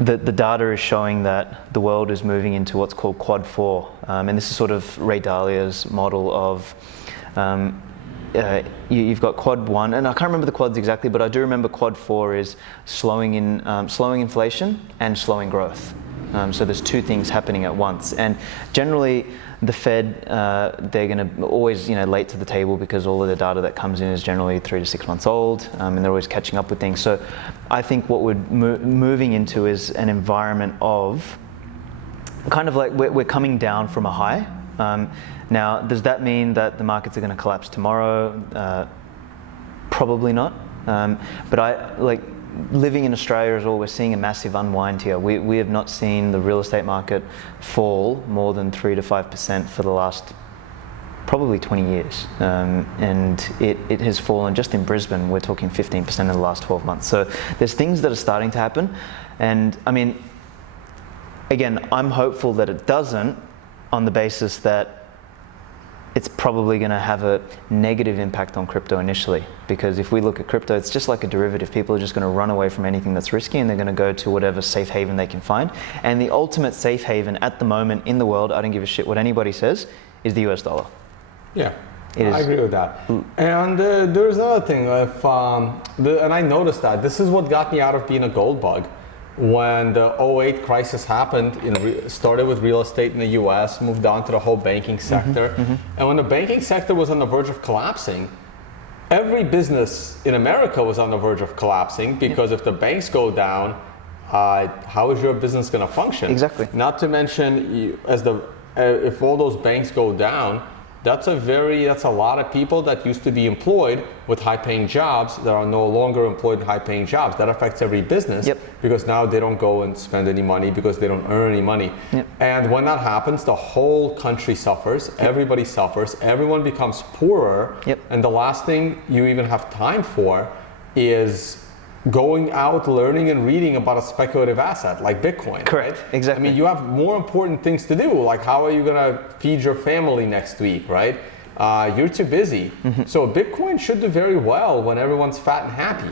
the data is showing that the world is moving into what's called Quad 4. And this is sort of Ray Dalio's model of you've got Quad 1, and I can't remember the quads exactly, but I do remember Quad 4 is slowing inflation and slowing growth. So there's two things happening at once. And generally, the Fed, they're going to always, late to the table because all of the data that comes in is generally 3 to 6 months old, and they're always catching up with things. So I think what we're moving into is an environment of kind of like we're coming down from a high. Now, does that mean that the markets are going to collapse tomorrow? Probably not. But living in Australia as well, we're seeing a massive unwind here. We have not seen the real estate market fall more than 3 to 5% for the last probably 20 years. And it has fallen just in Brisbane, we're talking 15% in the last 12 months. So there's things that are starting to happen. And I mean, again, I'm hopeful that it doesn't, on the basis that it's probably going to have a negative impact on crypto initially. Because if we look at crypto, it's just like a derivative. People are just going to run away from anything that's risky, and they're going to go to whatever safe haven they can find. And the ultimate safe haven at the moment in the world, I don't give a shit what anybody says, is the US dollar. Yeah, I agree with that. And there's another thing, and I noticed that this is what got me out of being a gold bug. When the 2008 crisis happened, started with real estate in the US, moved on to the whole banking sector. And when the banking sector was on the verge of collapsing, every business in America was on the verge of collapsing, because if the banks go down, how is your business going to function? Exactly. Not to mention, if all those banks go down, that's a lot of people that used to be employed with high-paying jobs that are no longer employed in high-paying jobs. That affects every business. Yep. Because now they don't go and spend any money because they don't earn any money. Yep. And when that happens, the whole country suffers. Yep. Everybody suffers. Everyone becomes poorer. Yep. And the last thing you even have time for is going out, learning and reading about a speculative asset like Bitcoin. Correct, right? exactly. I mean, you have more important things to do, like how are you gonna feed your family next week, right? You're too busy. So Bitcoin should do very well when everyone's fat and happy.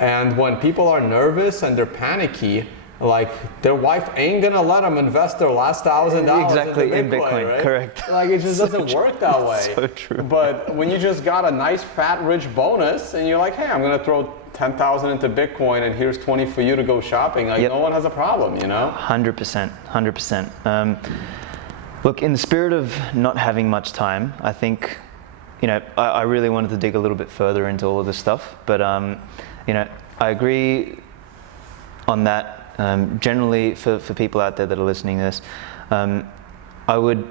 And when people are nervous and they're panicky, like their wife ain't gonna let them invest their last $1,000 exactly into Bitcoin, right? Correct. Like it just doesn't work that way. So true. But when you just got a nice fat rich bonus and you're like, hey, I'm gonna throw 10,000 into Bitcoin and here's 20 for you to go shopping, like no one has a problem, 100%. Look, in the spirit of not having much time, I think, I really wanted to dig a little bit further into all of this stuff, but I agree on that. Generally, for people out there that are listening to this, I would,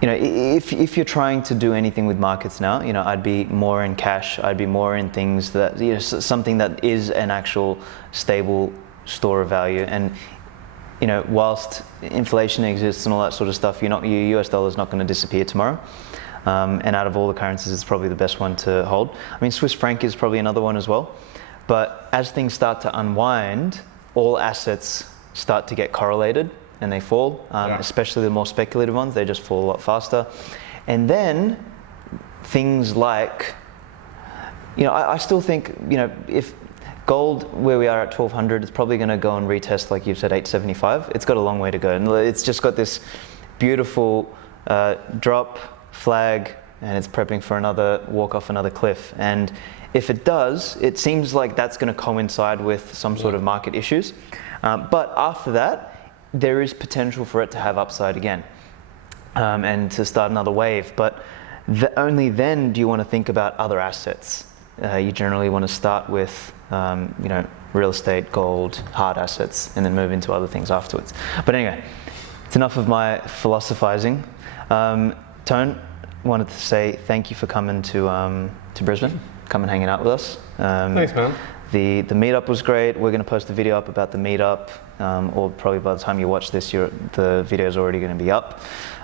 if you're trying to do anything with markets now, I'd be more in cash. I'd be more in things that, something that is an actual stable store of value. And, whilst inflation exists and all that sort of stuff, your US dollar is not going to disappear tomorrow. And out of all the currencies, it's probably the best one to hold. I mean, Swiss franc is probably another one as well. But as things start to unwind, all assets start to get correlated and they fall, especially the more speculative ones, they just fall a lot faster. And then things like, I still think, if gold, where we are at 1200, it's probably going to go and retest, like you've said, 875. It's got a long way to go. And it's just got this beautiful drop, flag, and it's prepping for another walk off another cliff. And if it does, it seems like that's going to coincide with some sort of market issues. But after that, there is potential for it to have upside again and to start another wave. But only then do you want to think about other assets. You generally want to start with, real estate, gold, hard assets, and then move into other things afterwards. But anyway, it's enough of my philosophizing. Tone, wanted to say thank you for coming to Brisbane. Come and hanging out with us. Thanks, man. The meetup was great. We're going to post a video up about the meetup, or probably by the time you watch this, the video is already going to be up.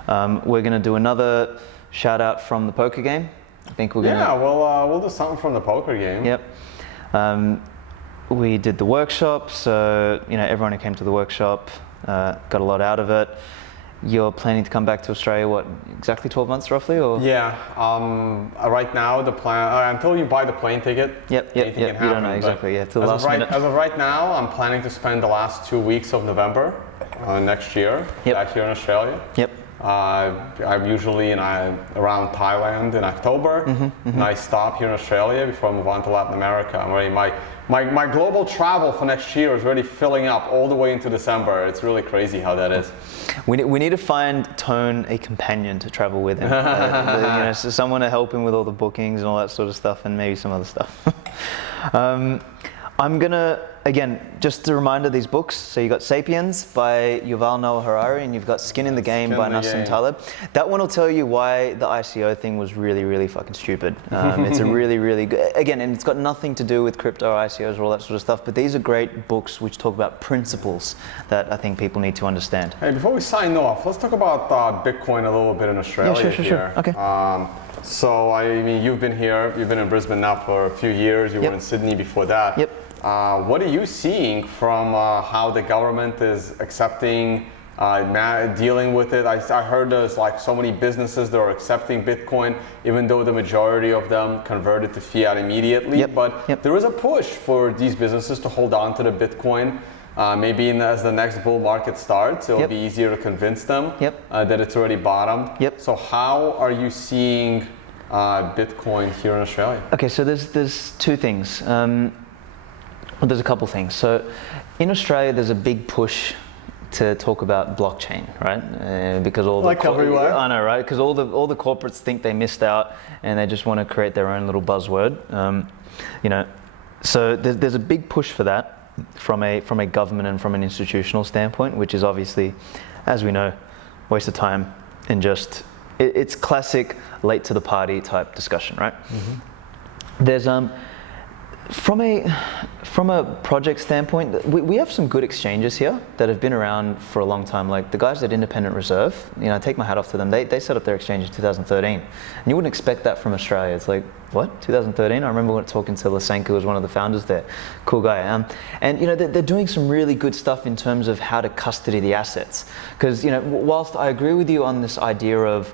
We're going to do another shout out from the poker game. I think we're going to. Yeah, we'll do something from the poker game. Yep. We did the workshop, so everyone who came to the workshop got a lot out of it. you're planning to come back to Australia, what, exactly 12 months roughly, or? Yeah. Right now, the plan until you buy the plane ticket. Yep. Anything can You happen, don't know but exactly. Yeah, till the last minute. As of right now, I'm planning to spend the last 2 weeks of November next year back here in Australia. Yep. I'm usually around Thailand in October, and I stop here in Australia before I move on to Latin America. I'm already my global travel for next year is already filling up all the way into December. It's really crazy how that is. We need to find Tone a companion to travel with him. So someone to help him with all the bookings and all that sort of stuff, and maybe some other stuff. I'm gonna, again, just a reminder, these books. So you got Sapiens by Yuval Noah Harari, and you've got Skin in the Game by Nassim Taleb. That one will tell you why the ICO thing was really, really fucking stupid. It's a really, really good, again, and it's got nothing to do with crypto ICOs or all that sort of stuff, but these are great books which talk about principles that I think people need to understand. Hey, before we sign off, let's talk about Bitcoin a little bit in Australia. Sure. Okay. So, I mean, you've been here, you've been in Brisbane now for a few years, you were in Sydney before that. Yep. What are you seeing from how the government is accepting, dealing with it? I heard there's like so many businesses that are accepting Bitcoin, even though the majority of them converted to fiat immediately. But there is a push for these businesses to hold on to the Bitcoin. Maybe as the next bull market starts, it'll be easier to convince them that it's already bottomed. So how are you seeing Bitcoin here in Australia? Okay, so there's two things. Well, there's a couple things. So in Australia, there's a big push to talk about blockchain, right? Because all like everywhere. I know, right? Because all the corporates think they missed out, and they just want to create their own little buzzword. So there's a big push for that from a government and from an institutional standpoint, which is obviously, as we know, waste of time and just it's classic late to the party type discussion, right? There's from a project standpoint, we have some good exchanges here that have been around for a long time. Like the guys at Independent Reserve, I take my hat off to them. They set up their exchange in 2013, and you wouldn't expect that from Australia. It's like, what, 2013? I remember talking to Lysenko, who was one of the founders there. Cool guy. And they're doing some really good stuff in terms of how to custody the assets. Because whilst I agree with you on this idea of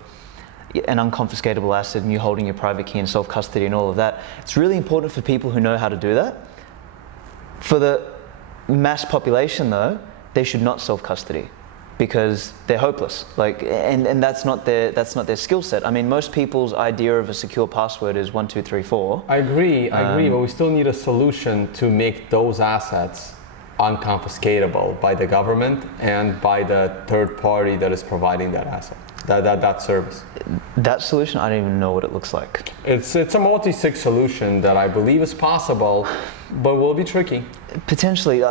an unconfiscatable asset and you holding your private key and self-custody and all of that, it's really important for people who know how to do that. For the mass population though, they should not self-custody because they're hopeless. And that's not their skill set. I mean, most people's idea of a secure password is 1, 2, 3, 4. I agree, but we still need a solution to make those assets unconfiscatable by the government and by the third party that is providing that asset. That service. That solution, I don't even know what it looks like. It's a multi-sig solution that I believe is possible, but will be tricky. Potentially,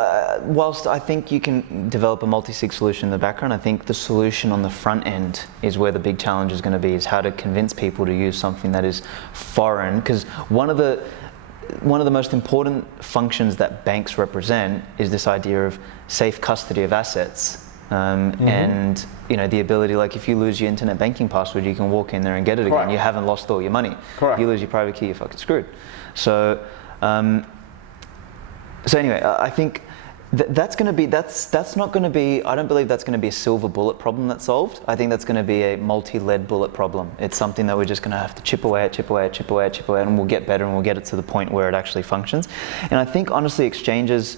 whilst I think you can develop a multi-sig solution in the background, I think the solution on the front end is where the big challenge is going to be, is how to convince people to use something that is foreign. Because one of the most important functions that banks represent is this idea of safe custody of assets. And the ability, like if you lose your internet banking password, you can walk in there and get it again. Correct. You haven't lost all your money. Correct. You lose your private key, you're fucking screwed. So anyway, I think that's going to be, that's not going to be, I don't believe that's going to be a silver bullet problem that's solved. I think that's going to be a multi-lead bullet problem. It's something that we're just going to have to chip away at, and we'll get better and we'll get it to the point where it actually functions. And I think honestly, exchanges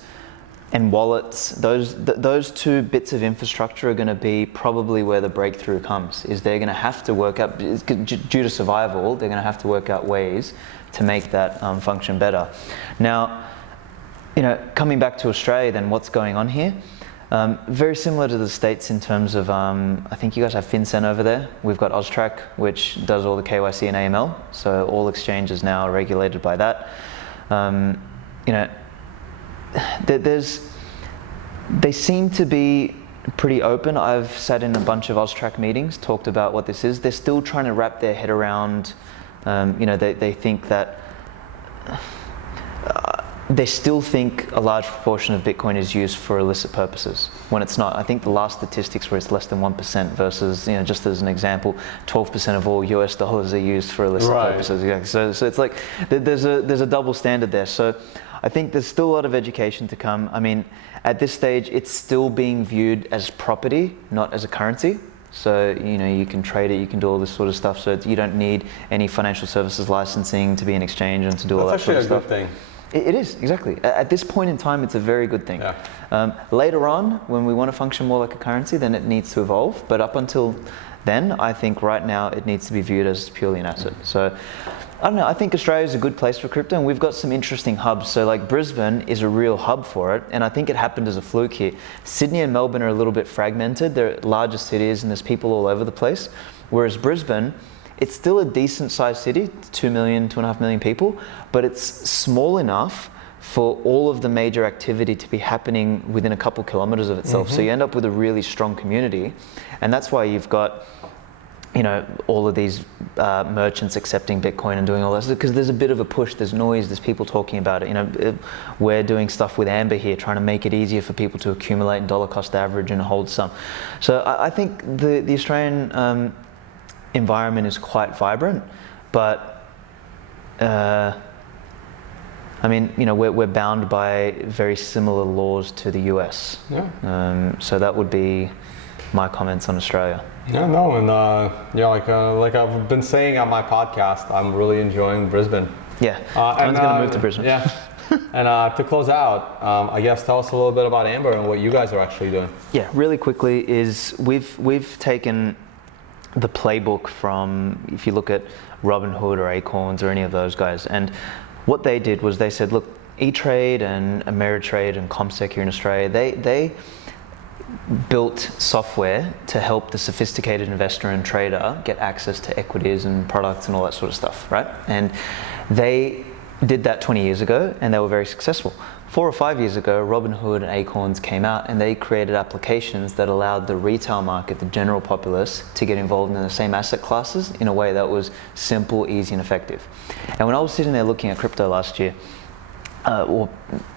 and wallets, those two bits of infrastructure are going to be probably where the breakthrough comes. Is they're going to have to work out, due to survival, they're going to have to work out ways to make that function better. Now, coming back to Australia, then what's going on here? Very similar to the States in terms of, I think you guys have FinCEN over there. We've got AUSTRAC, which does all the KYC and AML. So all exchanges now are regulated by that. They seem to be pretty open. I've sat in a bunch of AUSTRAC meetings, talked about what this is. They're still trying to wrap their head around, they think that, they still think a large proportion of Bitcoin is used for illicit purposes, when it's not. I think the last statistics were it's less than 1% versus, just as an example, 12% of all US dollars are used for illicit purposes. Yeah. So it's like, there's a double standard there. So I think there's still a lot of education to come. I mean, at this stage, it's still being viewed as property, not as a currency. So, you can trade it, you can do all this sort of stuff. So you don't need any financial services licensing to be an exchange and to do all that sort of stuff. That's actually a good thing. It is, exactly. At this point in time, it's a very good thing. Yeah. Later on, when we want to function more like a currency, then it needs to evolve. But up until then, I think right now it needs to be viewed as purely an asset. So, I don't know, I think Australia is a good place for crypto, and we've got some interesting hubs. So like Brisbane is a real hub for it, and I think it happened as a fluke here. Sydney and Melbourne are a little bit fragmented. They're larger cities and there's people all over the place. Whereas Brisbane, it's still a decent sized city, 2 million, 2.5 million people, but it's small enough for all of the major activity to be happening within a couple kilometers of itself. So you end up with a really strong community, and that's why you've got all of these merchants accepting Bitcoin and doing all this, because there's a bit of a push, there's noise, there's people talking about it. We're doing stuff with Amber here, trying to make it easier for people to accumulate and dollar cost average and hold some. So I think the Australian environment is quite vibrant, but we're bound by very similar laws to the US. Yeah. So that would be my comments on Australia. Yeah, no, and like I've been saying on my podcast, I'm really enjoying Brisbane. Yeah, I'm going to move to Brisbane. Yeah, and to close out, I guess tell us a little bit about Amber and what you guys are actually doing. Yeah, really quickly is we've taken the playbook from, if you look at Robinhood or Acorns or any of those guys, and what they did was they said, look, E-Trade and Ameritrade and CommSec here in Australia, they built software to help the sophisticated investor and trader get access to equities and products and all that sort of stuff, right? And they did that 20 years ago and they were very successful. 4 or 5 years ago, Robinhood and Acorns came out and they created applications that allowed the retail market, the general populace, to get involved in the same asset classes in a way that was simple, easy and effective. And when I was sitting there looking at crypto last year, or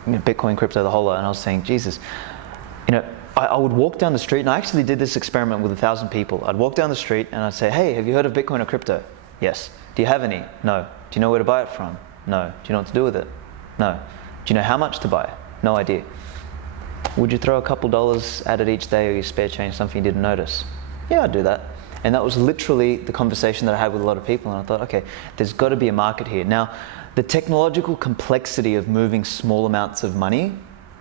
Bitcoin, crypto, the whole lot, and I was saying, Jesus, I would walk down the street, and I actually did this experiment with 1,000 people. I'd walk down the street and I'd say, hey, have you heard of Bitcoin or crypto? Yes. Do you have any? No. Do you know where to buy it from? No. Do you know what to do with it? No. Do you know how much to buy? No idea. Would you throw a couple dollars at it each day, or your spare change, something you didn't notice? Yeah, I'd do that. And that was literally the conversation that I had with a lot of people, and I thought, okay, there's got to be a market here. Now, the technological complexity of moving small amounts of money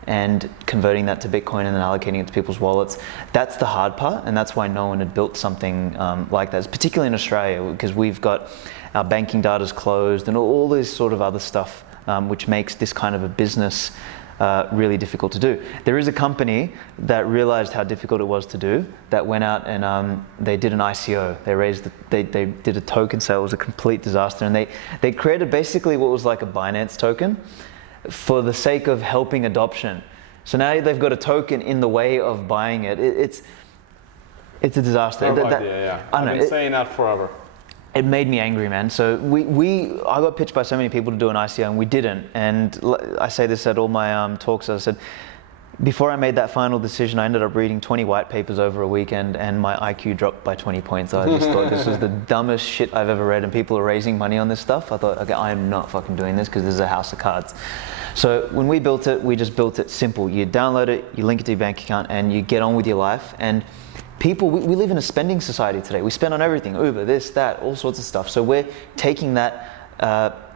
and converting that to Bitcoin and then allocating it to people's wallets, that's the hard part, and that's why no one had built something like that, particularly in Australia, because we've got our banking data's closed and all this sort of other stuff, which makes this kind of a business really difficult to do. There is a company that realized how difficult it was to do, that went out and they did an ICO. They did a token sale. It was a complete disaster, and they created basically what was like a Binance token for the sake of helping adoption. So now they've got a token in the way of buying it. It's a disaster. I've been saying that forever. It made me angry, man. So I got pitched by so many people to do an ICO, and we didn't. And I say this at all my talks. I said, before I made that final decision, I ended up reading 20 white papers over a weekend, and my IQ dropped by 20 points. I just thought this was the dumbest shit I've ever read, and people are raising money on this stuff. I thought, okay, I am not fucking doing this, because this is a house of cards. So when we built it, we just built it simple. You download it, you link it to your bank account, and you get on with your life. And people, we live in a spending society today. We spend on everything, Uber, this, that, all sorts of stuff. So we're taking that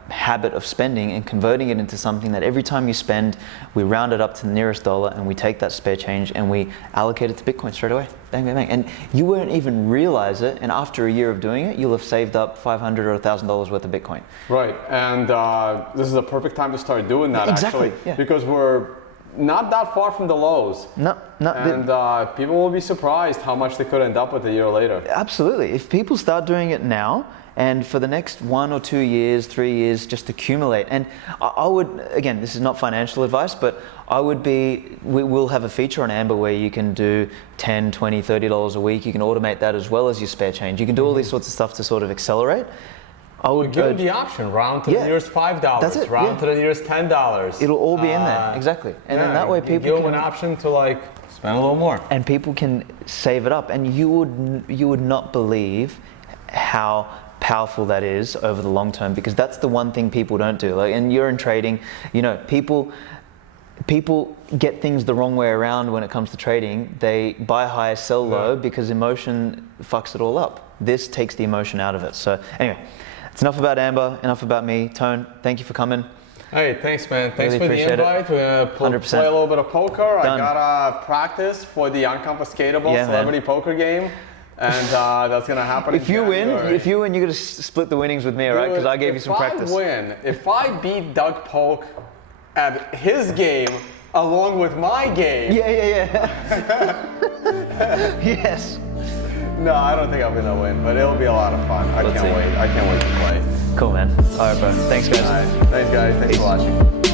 habit of spending and converting it into something that every time you spend, we round it up to the nearest dollar, and we take that spare change and we allocate it to Bitcoin straight away. Bang, bang, bang. And you won't even realize it, and after a year of doing it, you'll have saved up $500 or $1,000 worth of Bitcoin. Right, and this is a perfect time to start doing that, exactly, actually, because we're not that far from the lows. No. And people will be surprised how much they could end up with a year later. Absolutely. If people start doing it now, and for the next 1 or 2 years, 3 years, just accumulate. And I would, again, this is not financial advice, but we'll have a feature on Amber where you can do $10, $20, $30 a week. You can automate that as well as your spare change. You can do all these sorts of stuff to sort of accelerate. I would give them the option, round to the nearest $5, that's it, round to the nearest $10. It'll all be in there, exactly. And then that way people give them an option to spend a little more. And people can save it up. And you would not believe how powerful that is over the long term, because that's the one thing people don't do. And you're in trading, people, people get things the wrong way around when it comes to trading. They buy high, sell low because emotion fucks it all up. This takes the emotion out of it. So anyway, it's enough about Amber, enough about me. Tone, thank you for coming. Hey, thanks, man. Thanks Really for the appreciate invite. We're gonna 100%. play a little bit of poker. Done. I gotta practice for the Unconfiscatable Yeah, celebrity poker game, and that's gonna happen. If you win, you're gonna split the winnings with me, all right? Because I gave you some practice. If I beat Doug Polk at his game along with my game. Yeah. Yes. No, I don't think I'm gonna win, but it'll be a lot of fun. I Let's can't see. wait. I can't wait to play. Cool, man. All right, bro. Thanks, guys. All right. Thanks, guys. Thanks for watching.